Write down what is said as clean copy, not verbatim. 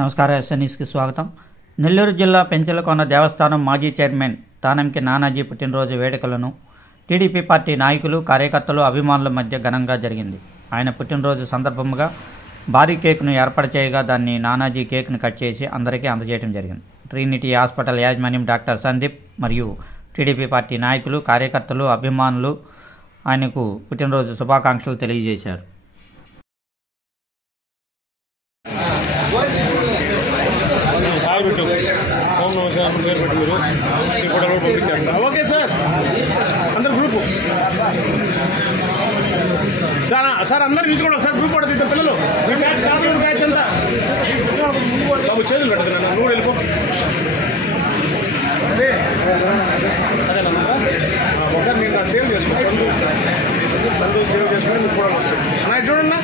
నమస్కారం. ఎస్ఎన్ఎస్కి స్వాగతం. నెల్లూరు జిల్లా పెంచలకొండ దేవస్థానం మాజీ చైర్మన్ తానంకి నానాజీ పుట్టినరోజు వేడుకలను టీడీపీ పార్టీ నాయకులు, కార్యకర్తలు, అభిమానుల మధ్య ఘనంగా జరిగింది. ఆయన పుట్టినరోజు సందర్భంగా భారీ కేక్ను ఏర్పాటు చేయగా దాన్ని నానాజీ కేక్ను కట్ చేసి అందరికీ అందజేయడం జరిగింది. ట్రినిటీ హాస్పిటల్ యాజమాన్యం డాక్టర్ సందీప్ మరియు టీడీపీ పార్టీ నాయకులు, కార్యకర్తలు, అభిమానులు ఆయనకు పుట్టినరోజు శుభాకాంక్షలు తెలియజేశారు. ఓకే సార్, అందరు గ్రూపు సార్, అందరు నిల్చుకోండి సార్. గ్రూప్ పడుతుంది ఇద్దరు పిల్లలు. బ్యాచ్ కాదు, బ్యాచ్ అంతా బాబు చేతులు పెడుతున్నాను. నువ్వు వెళ్ళిపో. ఒకసారి మీరు నా సేవ్ చేసుకోండి. చందు సేవ్ చేసుకొని మీకు కూడా వస్తుంది. చూడండి.